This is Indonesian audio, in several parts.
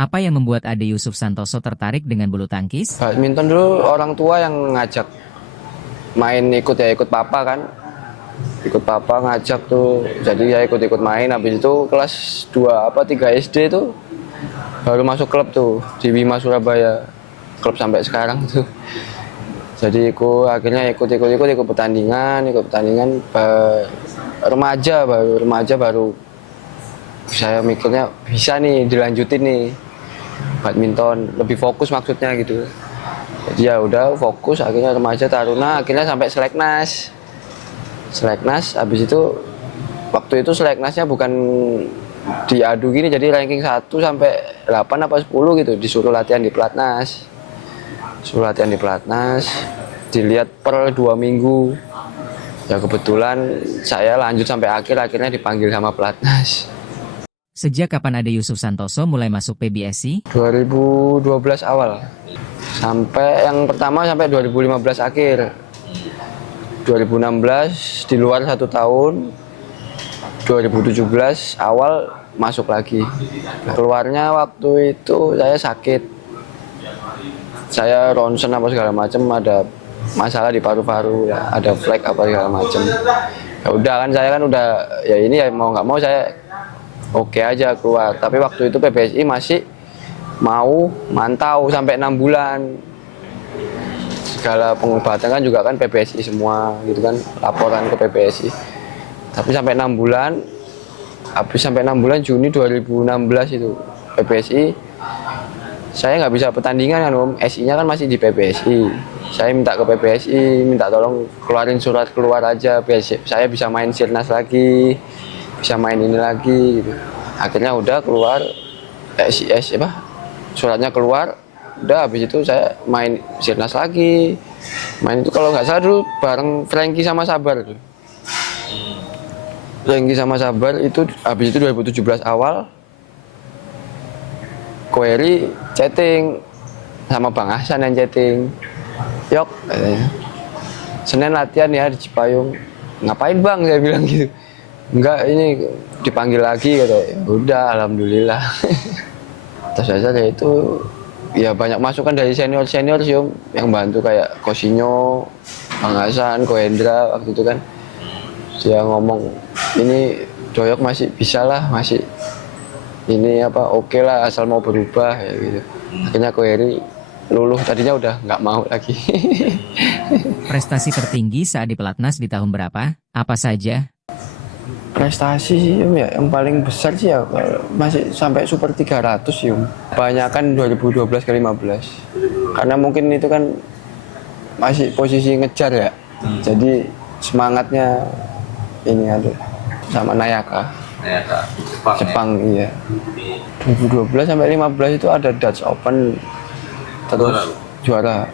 Apa yang membuat Ade Yusuf Santoso tertarik dengan bulu tangkis? Badminton dulu orang tua yang ngajak main, ikut ya ikut papa kan. Ikut papa ngajak tuh. Jadi ya ikut-ikut main. Habis itu kelas 2 apa 3 SD tuh baru masuk klub tuh di Bima Surabaya. Klub sampai sekarang tuh. Jadi akhirnya ikut pertandingan, remaja baru saya mikirnya bisa nih dilanjutin nih badminton, lebih fokus maksudnya gitu. Jadi ya udah fokus, akhirnya remaja taruna, akhirnya sampai seleknas. Habis itu waktu itu seleknasnya bukan diadu gini, jadi ranking 1 sampai 8 apa 10 gitu, disuruh latihan di pelatnas. Dilihat per 2 minggu. Ya kebetulan saya lanjut sampai akhirnya dipanggil sama pelatnas. Sejak kapan Ade Yusuf Santoso mulai masuk PBSI? 2012 awal. Sampai yang pertama sampai 2015 akhir. 2016 di luar 1 tahun. 2017 awal masuk lagi. Keluarnya waktu itu saya sakit. Saya ronsen apa segala macam, ada masalah di paru-paru, ada flek apa segala macam. Ya udah kan, saya kan udah ya ini ya mau nggak mau saya oke aja keluar. Tapi waktu itu PBSI masih mau mantau sampai 6 bulan. Segala pengobatan kan juga kan PBSI semua gitu kan, laporan ke PBSI. Tapi sampai 6 bulan, habis sampai 6 bulan Juni 2016 itu PBSI, saya nggak bisa pertandingan kan Om, SI-nya kan masih di PBSI. Saya minta ke PBSI, minta tolong keluarin surat keluar aja, saya bisa main sirnas lagi, bisa main ini lagi gitu. Akhirnya udah keluar suratnya keluar, udah habis itu saya main sirnas lagi. Main itu kalau nggak salah dulu bareng Frankie sama Sabar tuh. Frankie sama Sabar itu habis itu 2017 awal. Koeri chatting sama Bang Hasan yang chatting. Yok, katanya. Senin latihan ya di Cipayung. Ngapain Bang, saya bilang gitu. Enggak, ini dipanggil lagi katanya. Udah, alhamdulillah. Atas dasar ya itu ya banyak masukan dari senior-senior sih Om, yang bantu kayak Kosinyo, Bang Hasan, Kohendra waktu itu kan. Dia ngomong, ini Doyok masih bisa lah, masih ini oke lah asal mau berubah ya gitu. Akhirnya Koeri luluh, tadinya udah nggak mau lagi. Prestasi tertinggi saat di pelatnas di tahun berapa? Apa saja? Prestasi sih ya yang paling besar sih ya masih sampai super 300 sih Banyakan 2012 ke 15. Karena mungkin itu kan masih posisi ngejar ya. Jadi semangatnya ini ada sama Nayaka. Jepang iya. 2012 sampai 15 itu ada Dutch Open, terus juara.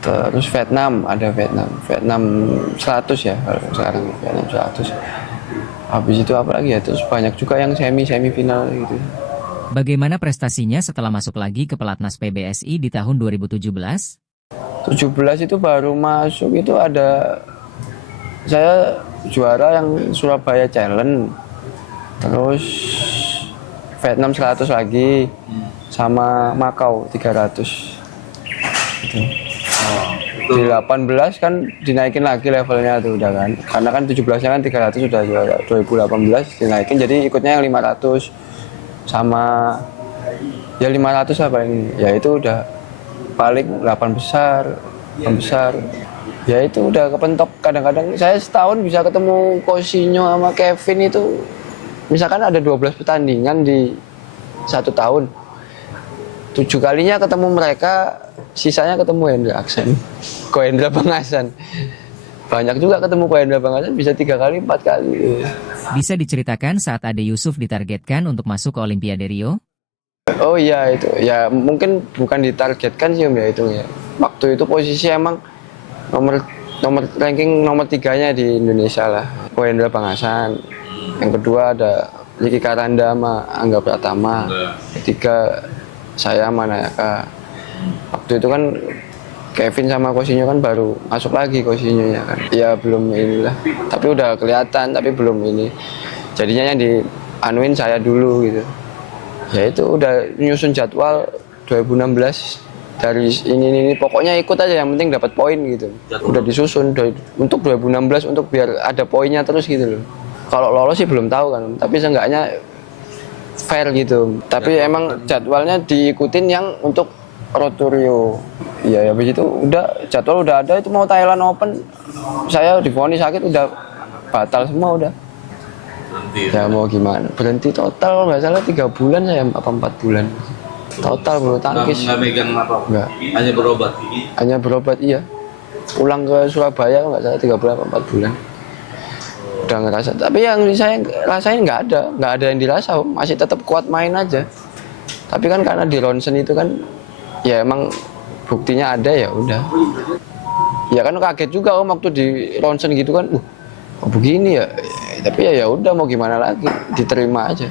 Terus Vietnam 100 ya sekarang, Vietnam 100. Habis itu apa lagi ya, terus banyak juga yang semifinal gitu. Bagaimana prestasinya setelah masuk lagi ke pelatnas PBSI di tahun 2017? 17 itu baru masuk itu ada saya juara yang Surabaya Challenge. Terus Vietnam 100 lagi, sama Makau 300. Gitu. Di 18 kan dinaikin lagi levelnya tuh udah kan. Karena kan 17-nya kan 300 sudah juara. 2018 dinaikin jadi ikutnya yang 500 sama ya 500 apa ini. Ya itu udah paling 8 besar. Ya itu udah kepentok. Kadang-kadang saya setahun bisa ketemu Kosinyo sama Kevin itu. Misalkan ada 12 pertandingan di 1 tahun, 7 kalinya ketemu mereka, sisanya ketemu Hendra Aksen, Kohendra Bang Hasan. Banyak juga ketemu Kohendra Bang Hasan, bisa 3 kali, 4 kali. Bisa diceritakan saat Ade Yusuf ditargetkan untuk masuk ke Olimpiade Rio? Oh iya itu, ya mungkin bukan ditargetkan sih ya itu ya. Waktu itu posisi emang nomor ranking nomor 3-nya di Indonesia lah, Kohendra Bang Hasan. Yang kedua ada Ricky Karanda sama Angga Pratama. Ketiga saya sama Nayaka. Waktu itu kan Kevin sama Kosinyo kan baru masuk lagi Kosinyo ya kan. Ya belum inilah. Tapi udah kelihatan tapi belum ini. Jadinya yang dianuin saya dulu gitu. Ya itu udah nyusun jadwal 2016 dari ini pokoknya ikut aja, yang penting dapat poin gitu. Udah disusun untuk 2016 untuk biar ada poinnya terus gitu loh. Kalau lolos sih belum tahu kan, tapi seenggaknya fair gitu. Tapi emang jadwalnya diikutin yang untuk Road to Rio. Iya, habis itu udah jadwal udah ada, itu mau Thailand Open. Saya divonis sakit udah batal semua udah. Berhenti. Ya mau gimana? Berhenti total nggak salah 3 bulan saya apa 4 bulan. Total bulu tangkis. Nggak megang apa? Nggak. Hanya berobat. Hanya berobat iya. Pulang ke Surabaya nggak salah 3 bulan apa 4 bulan. Udah ngerasa, tapi yang saya rasain nggak ada yang dirasa, masih tetap kuat main aja. Tapi kan karena di ronsen itu kan ya emang buktinya ada, ya udah. Ya kan kaget juga waktu di ronsen gitu kan, kok begini ya. Tapi ya udah mau gimana lagi, diterima aja.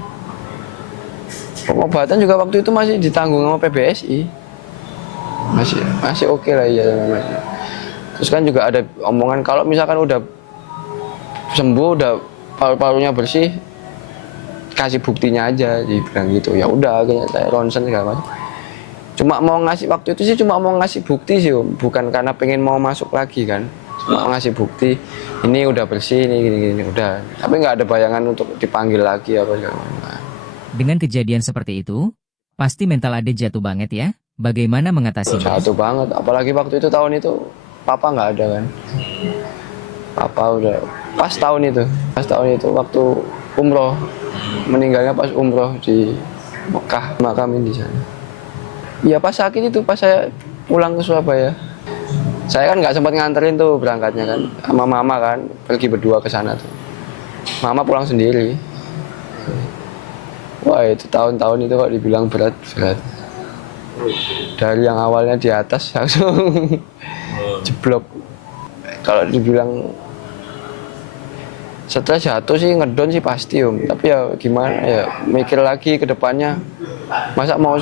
Pengobatan juga waktu itu masih ditanggung sama PBSI, masih oke lah ya. Terus kan juga ada omongan kalau misalkan udah sembuh, udah paru-parunya bersih, kasih buktinya aja, dibilang gitu. Ya udah, akhirnya saya ronsen segala macam. Cuma mau ngasih waktu itu sih, cuma mau ngasih bukti sih, bukan karena pengen mau masuk lagi kan. Cuma ngasih bukti, ini udah bersih, ini gini udah. Tapi nggak ada bayangan untuk dipanggil lagi apa segala macam. Dengan kejadian seperti itu, pasti mental Ade jatuh banget ya? Bagaimana mengatasinya? Jatuh banget, apalagi waktu itu tahun itu papa nggak ada kan. Papa udah pas tahun itu waktu umroh, meninggalnya pas umroh di Mekah, makamin di sana. Ya pas sakit itu, pas saya pulang ke Surabaya, saya kan nggak sempat nganterin tuh berangkatnya kan, sama mama kan, pergi berdua ke sana tuh. Mama pulang sendiri. Wah itu tahun-tahun itu kok dibilang berat. Dari yang awalnya di atas langsung jeblok. Kalau dibilang setelah jatuh sih ngedon sih pasti tapi ya gimana ya, mikir lagi ke depannya, masa mau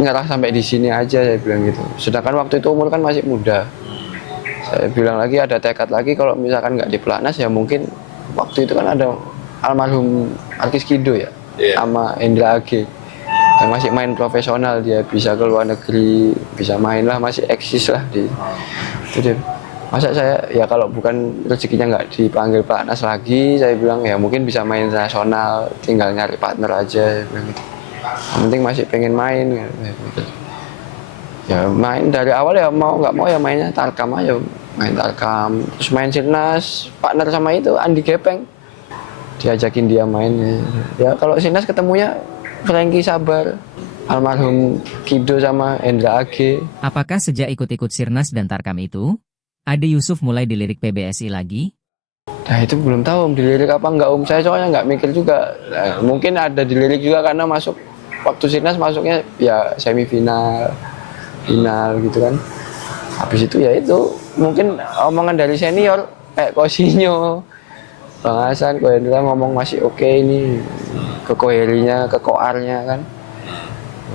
nyerah sampai di sini aja, saya bilang gitu. Sedangkan waktu itu umur kan masih muda. Saya bilang lagi ada tekad lagi, kalau misalkan nggak di pelatnas ya mungkin waktu itu kan ada almarhum Arkis Kido ya, sama Hendra AG yang masih main profesional, dia bisa ke luar negeri, bisa main lah, masih eksis lah di itu dia. Masa saya ya kalau bukan rezekinya nggak dipanggil pelatnas lagi, saya bilang ya mungkin bisa main internasional, tinggal nyari partner aja, saya bilang gitu. Yang penting masih pengen main gitu. Ya main dari awal ya, mau nggak mau ya mainnya Tarkam aja, main Tarkam, terus main Sirnas, partner sama itu Andi Gepeng, diajakin dia main. Ya kalau Sirnas ketemunya Frankie Sabar, almarhum Kido sama Hendra AG. Apakah sejak ikut-ikut Sirnas dan Tarkam itu, Ade Yusuf mulai dilirik PBSI lagi? Nah itu belum tahu dilirik apa enggak saya soalnya nggak mikir juga. Nah, mungkin ada dilirik juga karena masuk waktu Sirnas masuknya ya semifinal, final gitu kan. Habis itu ya itu mungkin omongan dari senior kayak Kosinyo, Bang Hasan, Kohendra ngomong masih oke ini, ke Koherinya, ke Koarnya kan.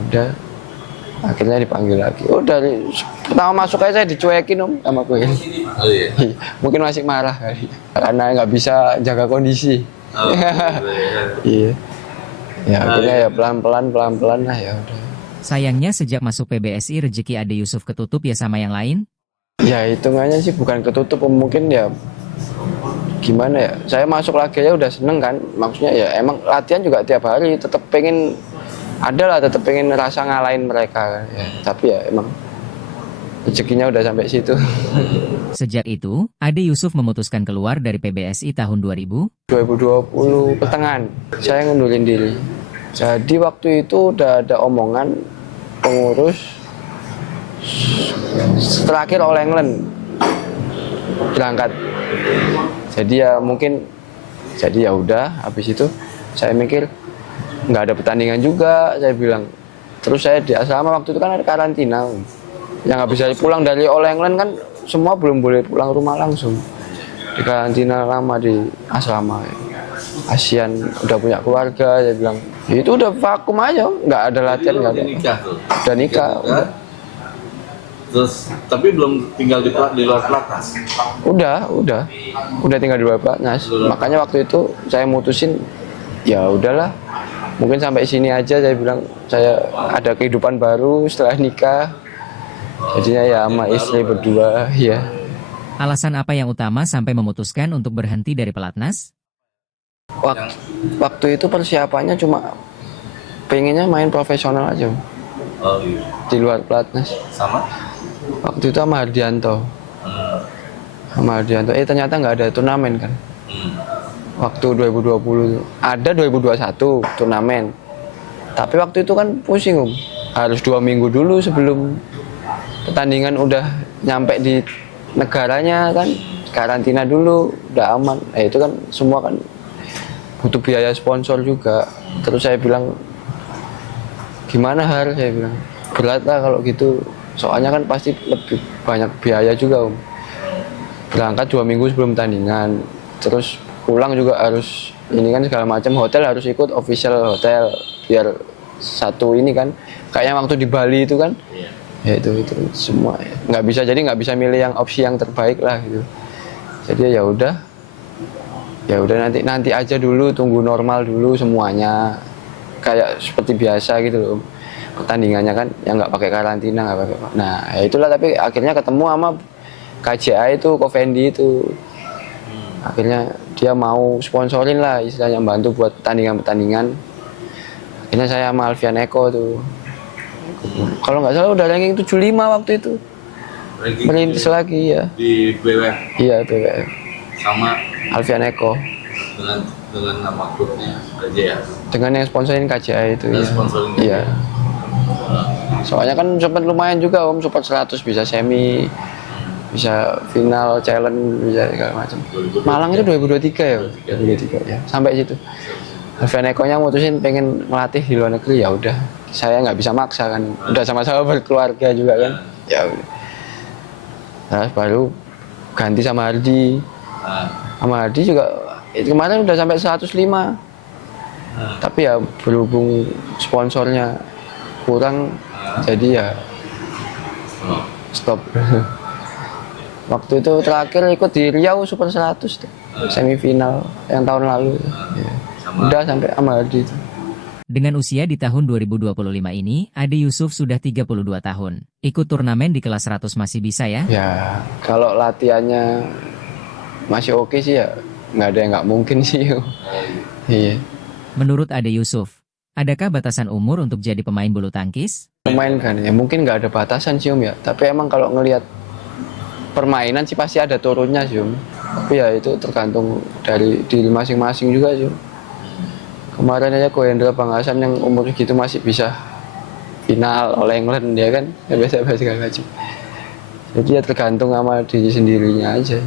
Udah akhirnya dipanggil lagi. Oh dari pertama masuk aja saya dicuekin sama Koheri. Oh iya. Mungkin masih marah kali karena nggak bisa jaga kondisi. Oh, Iya. Ya akhirnya ya pelan-pelan lah ya udah. Sayangnya sejak masuk PBSI rezeki Ade Yusuf ketutup ya sama yang lain? Ya hitungannya sih bukan ketutup, mungkin ya gimana ya, saya masuk lagi aja udah seneng kan, maksudnya ya emang latihan juga tiap hari, tetap pengen ada lah, tetap pengen rasa ngalahin mereka kan. Ya, tapi ya emang rezekinya udah sampai situ. Sejak itu, Ade Yusuf memutuskan keluar dari PBSI tahun 2000. 2020 pertengahan saya ngundurin diri. Jadi waktu itu udah ada omongan pengurus terakhir All England berangkat. Jadi ya mungkin, jadi ya udah. Habis itu saya mikir nggak ada pertandingan juga, saya bilang. Terus saya di asrama waktu itu kan ada karantina, yang nggak bisa pulang dari All England kan, semua belum boleh pulang rumah langsung. Di karantina lama di asrama. ASEAN udah punya keluarga, saya bilang. Ya itu udah vakum aja, nggak ada latihan, nggak ada. Nikah tuh. Udah nikah. Udah. Terus tapi belum tinggal di luar pelatnas. Udah tinggal di luar pelatnas. Makanya waktu itu saya mutusin ya udahlah, mungkin sampai sini aja, saya bilang saya ada kehidupan baru setelah nikah, jadinya ya sama istri berdua ya. Alasan apa yang utama sampai memutuskan untuk berhenti dari pelatnas? Waktu itu persiapannya cuma pengennya main profesional aja Oh iya. di luar pelatnas. Sama? Waktu itu sama Hardianto. Ternyata nggak ada turnamen kan. Waktu 2020 ada 2021 turnamen. Tapi waktu itu kan pusing harus 2 minggu dulu sebelum pertandingan udah nyampe di negaranya kan, karantina dulu, udah aman. Itu kan semua kan butuh biaya sponsor juga. Terus saya bilang, gimana saya bilang, berat lah kalau gitu. Soalnya kan pasti lebih banyak biaya juga Berangkat 2 minggu sebelum tandingan, terus pulang juga harus ini kan segala macam, hotel harus ikut official hotel biar satu ini kan, kayaknya waktu di Bali itu kan, ya itu semua nggak bisa milih yang opsi yang terbaik lah gitu. Jadi ya udah nanti aja dulu, tunggu normal dulu semuanya kayak seperti biasa gitu loh. Pertandingannya kan yang nggak pakai karantina, nggak pakai. Nah ya itulah, tapi akhirnya ketemu sama KJA itu, Kovendi itu. Akhirnya dia mau sponsorin lah, istilahnya bantu buat pertandingan. Akhirnya saya sama Alfian Eko tuh. Kalau nggak salah udah ranking 75 waktu itu. Merintis lagi ya. Di BWF? Iya, BWF. Sama Alfian Eko. Dengan nama klubnya KJA? Dengan yang sponsorin KJA itu. Yang sponsorin KJA? Iya. Soalnya kan sempat lumayan juga sempat 100 bisa semi, bisa final, challenge, bisa segala macam. Malang itu 2023 ya, 2023 ya, sampai situ. Alfian Eko-nya mutusin pengen melatih di luar negeri, ya udah, saya nggak bisa maksa kan, udah sama-sama berkeluarga juga kan, ya udah. Nah, baru ganti sama Hardi juga itu kemarin udah sampai 105, tapi ya berhubung sponsornya kurang, jadi ya stop. Waktu itu terakhir ikut di Riau Super 100 tuh, semifinal yang tahun lalu. Ya. Udah sampai sama Hardi itu. Dengan usia di tahun 2025 ini, Ade Yusuf sudah 32 tahun. Ikut turnamen di kelas 100 masih bisa ya? Ya, kalau latihannya masih oke sih ya, nggak ada yang nggak mungkin sih. Iya. Menurut Ade Yusuf, adakah batasan umur untuk jadi pemain bulu tangkis? Pemain kan ya, mungkin nggak ada batasan sih ya. Tapi emang kalau ngelihat permainan sih pasti ada turunnya sih Tapi ya itu tergantung dari diri masing-masing juga sih. Kemarin aja Kohendra Bang Hasan yang umur gitu masih bisa final All England ya kan, ya biasa-biasa segala macam. Jadi ya tergantung sama diri sendirinya aja.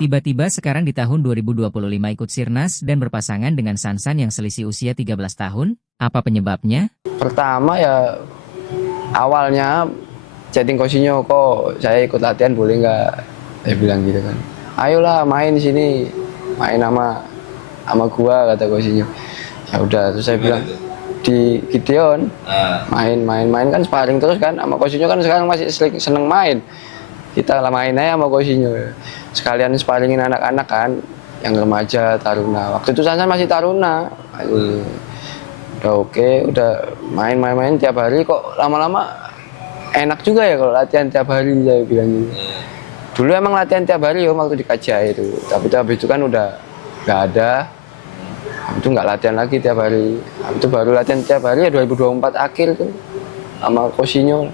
Tiba-tiba sekarang di tahun 2025 ikut Sirnas dan berpasangan dengan Sansan yang selisih usia 13 tahun, apa penyebabnya? Pertama ya awalnya chatting Kosinyo, kok saya ikut latihan boleh nggak? Saya bilang gitu kan. Ayolah main di sini, main sama gua, kata Kosinyo. Ya udah, terus saya bilang di Gideon main kan sparring terus kan sama Kosinyo kan, sekarang masih seneng main. Kita lah main aja sama Kosinyo. Sekalian sparringin anak-anak kan, yang remaja, taruna. Waktu itu Sansan masih taruna. Udah oke, udah main tiap hari, kok lama-lama enak juga ya kalau latihan tiap hari, saya bilang gitu. Dulu emang latihan tiap hari waktu di KJA itu, tapi habis itu kan udah nggak ada. Habis itu nggak latihan lagi tiap hari. Habis itu baru latihan tiap hari ya 2024 akhir tuh sama Kosinyo.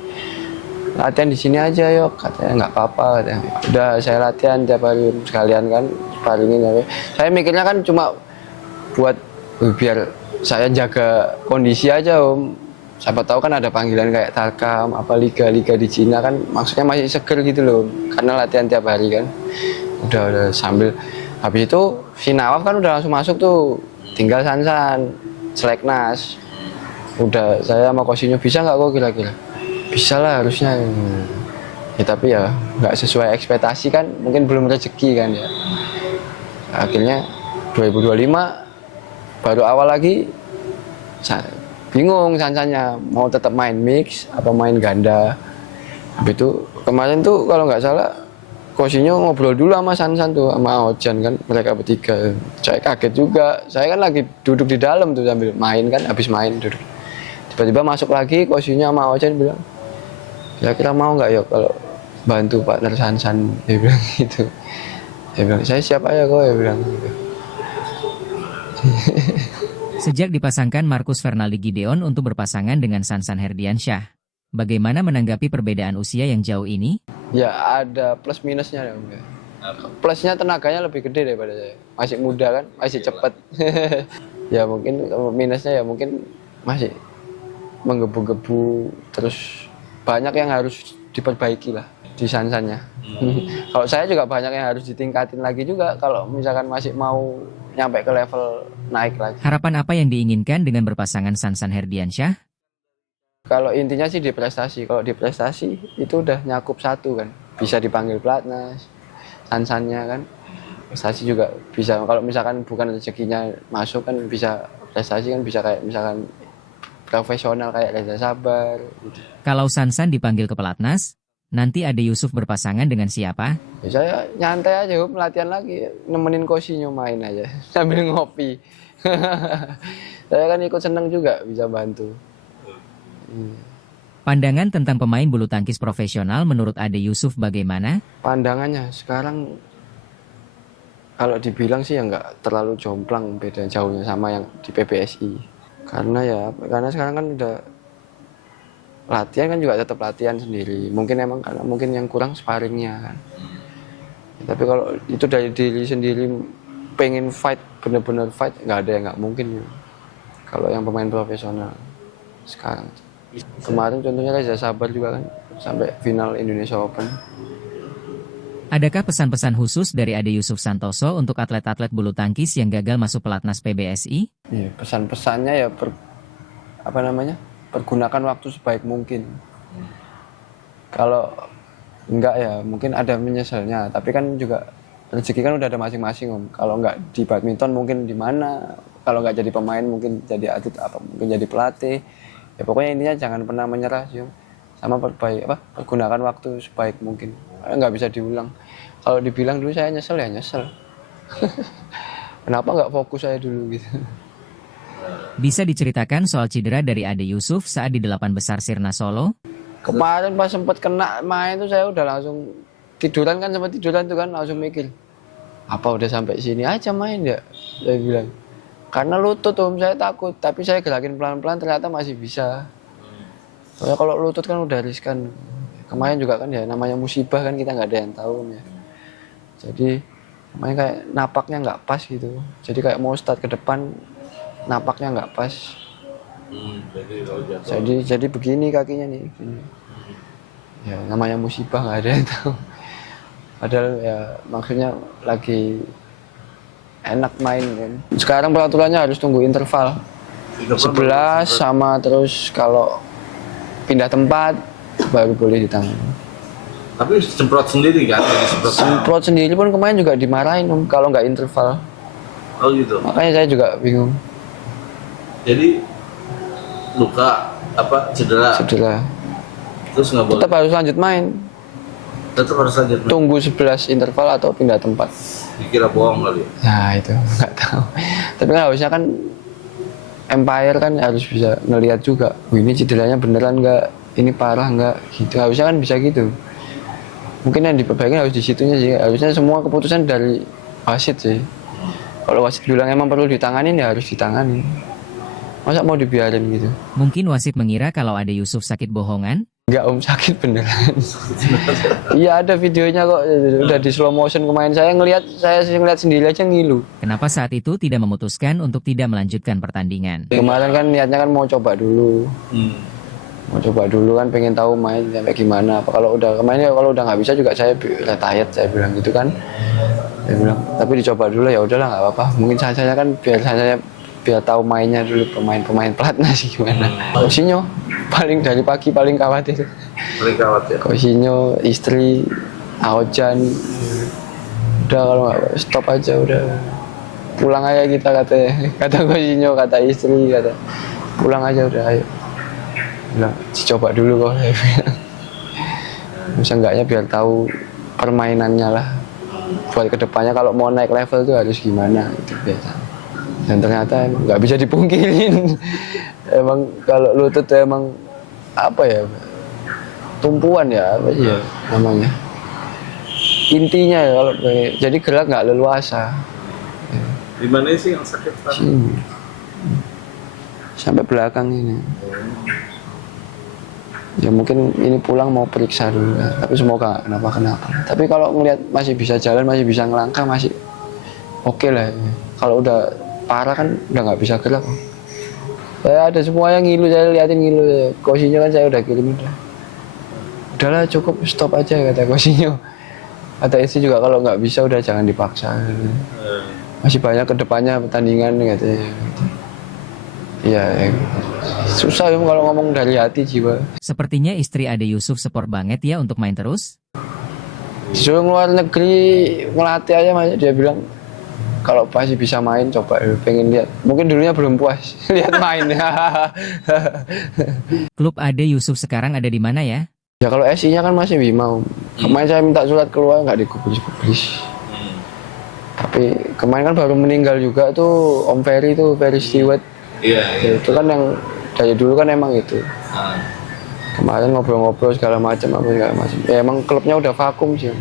Latihan di sini aja yuk, katanya nggak apa-apa katanya. Udah saya latihan tiap hari sekalian kan, sparringin ya. Saya mikirnya kan cuma buat biar saya jaga kondisi aja Siapa tahu kan ada panggilan kayak Tarkam, apa liga-liga di Cina kan, maksudnya masih seger gitu loh, karena latihan tiap hari kan. Udah sambil habis itu si Nawaf kan udah langsung masuk tuh, tinggal Sansan, seleknas. Udah saya sama Kosinyo, bisa nggak kok kira-kira? Bisa lah harusnya. Ya tapi ya nggak sesuai ekspektasi kan, mungkin belum rezeki kan ya. Akhirnya 2025 baru awal lagi, bingung Sansannya mau tetap main mix apa main ganda. Habis itu kemarin tuh kalau nggak salah Cousinho ngobrol dulu sama Sansan tuh, sama Ojan kan, mereka bertiga. Saya kaget juga, saya kan lagi duduk di dalam tuh sambil main kan, habis main duduk. Tiba-tiba masuk lagi Cousinho sama Ojan bilang, kira-kira mau nggak ya kalau bantu partner Sansan, dia bilang gitu. Dia bilang, saya siap aja kok, dia bilang gitu. Sejak dipasangkan Marcus Fernaldi Gideon untuk berpasangan dengan Sansan Herdiansyah, bagaimana menanggapi perbedaan usia yang jauh ini? Ya ada plus minusnya ya. Plusnya tenaganya lebih gede daripada saya. Masih muda kan, masih cepat. Ya mungkin minusnya ya mungkin masih menggebu-gebu, terus banyak yang harus diperbaiki lah di Sansannya. Kalau saya juga banyak yang harus ditingkatin lagi juga kalau misalkan masih mau nyampe ke level naik lagi. Harapan apa yang diinginkan dengan berpasangan Sansan Herdiansyah? Kalau intinya sih di prestasi. Kalau di prestasi itu udah nyakup satu kan. Bisa dipanggil pelatnas, Sansannya kan. Prestasi juga bisa. Kalau misalkan bukan rezekinya masuk kan bisa prestasi kan bisa kayak misalkan profesional kayak Reza Sabar. Gitu. Kalau Sansan dipanggil ke pelatnas, nanti Ade Yusuf berpasangan dengan siapa? Ya, saya nyantai aja, latihan lagi, nemenin Cousinho main aja sambil ngopi. Saya kan ikut seneng juga bisa bantu. Pandangan tentang pemain bulu tangkis profesional menurut Ade Yusuf bagaimana? Pandangannya sekarang kalau dibilang sih ya nggak terlalu jomplang beda jauhnya sama yang di PBSI. Karena sekarang kan udah latihan kan juga tetap latihan sendiri. Mungkin emang karena mungkin yang kurang sparringnya kan. Tapi kalau itu dari diri sendiri pengen fight, bener-bener fight, nggak ada yang nggak mungkin. Kalau yang pemain profesional sekarang. Kemarin contohnya Reza Sabar juga kan sampai final Indonesia Open. Adakah pesan-pesan khusus dari Ade Yusuf Santoso untuk atlet-atlet bulu tangkis yang gagal masuk pelatnas PBSI? Iya, pesan-pesannya ya pergunakan waktu sebaik mungkin. Kalau enggak ya mungkin ada menyesalnya, tapi kan juga rezeki kan udah ada masing-masing Om. Kalau enggak di badminton mungkin di mana, kalau enggak jadi pemain mungkin jadi atlet apa mungkin jadi pelatih. Ya pokoknya intinya jangan pernah menyerah sih Om. Sama pergunakan waktu sebaik mungkin. Enggak bisa diulang. Kalau dibilang dulu saya nyesel ya nyesel. Kenapa enggak fokus saya dulu gitu. Bisa diceritakan soal cedera dari Ade Yusuf saat di 8 besar Sirnas Solo? Kemarin pas sempat kena main tuh saya udah langsung tiduran tuh kan langsung mikir apa udah sampai sini aja main ya, saya bilang. Karena lutut Om saya takut, tapi saya gerakin pelan-pelan ternyata masih bisa. Soalnya kalau lutut kan udah riskan. Kemarin juga kan ya namanya musibah kan kita nggak ada yang tahu ya. Jadi kemarin kayak napaknya nggak pas gitu. Jadi kayak mau start ke depan napaknya nggak pas. Jadi begini kakinya nih. Begini. Ya namanya musibah nggak ada yang tahu. Padahal ya maksudnya lagi enak main kan. Sekarang peraturannya harus tunggu interval 11 sama terus kalau pindah tempat baru boleh ditangani. Tapi semprot sendiri kan? Semprot sendiri pun kemarin juga dimarahin Om kalau nggak interval. Oh gitu. Makanya saya juga bingung. Jadi luka cedera. Terus nggak boleh. Tetap harus lanjut main. Tetap harus lanjut main. Tunggu 11 interval atau pindah tempat. Dikira bohong kali. Nah itu nggak tahu. Tapi kan harusnya kan umpire kan harus bisa ngelihat juga. Ini cederanya beneran nggak? Ini parah nggak? Gitu. Harusnya kan bisa gitu. Mungkin yang diperbaiki harus di situnya sih. Harusnya semua keputusan dari wasit sih. Kalau wasit bilang emang perlu ditanganin ya harus ditanganin. Masa mau dibiarin gitu? Mungkin wasit mengira kalau Ade Yusuf sakit bohongan? Enggak Om, sakit beneran. Iya ada videonya kok, udah di slow motion kemarin. Saya ngeliat sendiri aja ngilu. Kenapa saat itu tidak memutuskan untuk tidak melanjutkan pertandingan? Kemarin kan niatnya kan mau coba dulu. Mau coba dulu kan pengen tahu main sampai gimana. Apa kalau udah kemarin ya kalau udah nggak bisa juga saya retired, saya bilang gitu kan. Saya bilang, tapi dicoba dulu ya udahlah nggak apa-apa. Mungkin saya kan biar tahu mainnya dulu pemain pelatnas gimana. Cousinho paling dari pagi paling khawatir. Paling khawatir. Cousinho, istri, Aojan. Udah kalau nggak stop aja udah. Pulang aja kita katanya. Kata Cousinho, kata istri, kata pulang aja udah ayo. Bilang dicoba dulu kok. Bisa enggaknya biar tahu permainannya lah buat kedepannya kalau mau naik level tuh harus gimana itu biasa. Dan ternyata nggak bisa dipungkirin. Emang kalau lutut emang apa ya, tumpuan ya apa sih ya namanya, intinya ya kalau jadi gerak nggak leluasa. Di mana sih yang sakit Pak? Sini. Sampai belakang ini. Ya mungkin ini pulang mau periksa dulu ya. Tapi semoga nggak kenapa-kenapa. Tapi kalau ngelihat masih bisa jalan, masih bisa ngelangkah, masih oke lah. Kalau udah parah kan udah nggak bisa gerak. Saya ada semua yang ngilu, saya liatin ngilu. Kosinya kan saya udah kirim udah. Udahlah cukup, stop aja kata Kosinyo. Kata istri juga kalau nggak bisa udah jangan dipaksa. Masih banyak kedepannya pertandingan katanya. Iya, ya. Susah ya kalau ngomong dari hati jiwa. Sepertinya istri Ade Yusuf support banget ya untuk main terus. Disuruh luar negeri melatih aja Mas, dia bilang kalau masih bisa main coba, pengen lihat. Mungkin dulunya belum puas lihat main. Klub Ade Yusuf sekarang ada di mana ya? Ya kalau SI-nya kan masih Bima. Kemarin saya minta surat keluar nggak digubris-gubris. Tapi kemarin kan baru meninggal juga tuh Om Ferry tuh, Ferry Stewart. Iya. Itu kan yang dari dulu kan emang itu. Kemarin ngobrol-ngobrol segala macam apa segala macam. Ya emang klubnya udah vakum sih.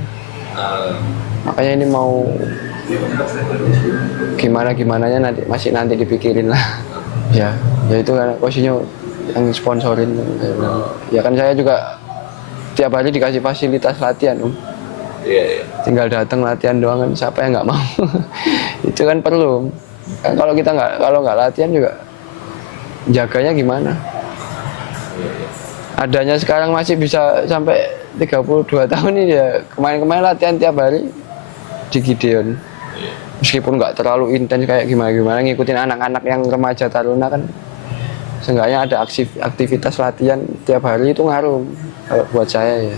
Makanya ini mau gimana-gimananya nanti dipikirin lah. Ya itu kan Kosinyo yang sponsorin. Ya kan saya juga tiap hari dikasih fasilitas latihan Iya. tinggal datang latihan doang kan, siapa yang nggak mau. Itu kan perlu kan, kalau kita nggak latihan juga jaganya gimana. Adanya sekarang masih bisa sampai 32 tahun ini ya, kemarin latihan tiap hari di Gideon, meskipun nggak terlalu intens kayak gimana ngikutin anak-anak yang remaja taruna kan, seenggaknya ada aktivitas latihan tiap hari itu ngaruh kalau buat saya ya.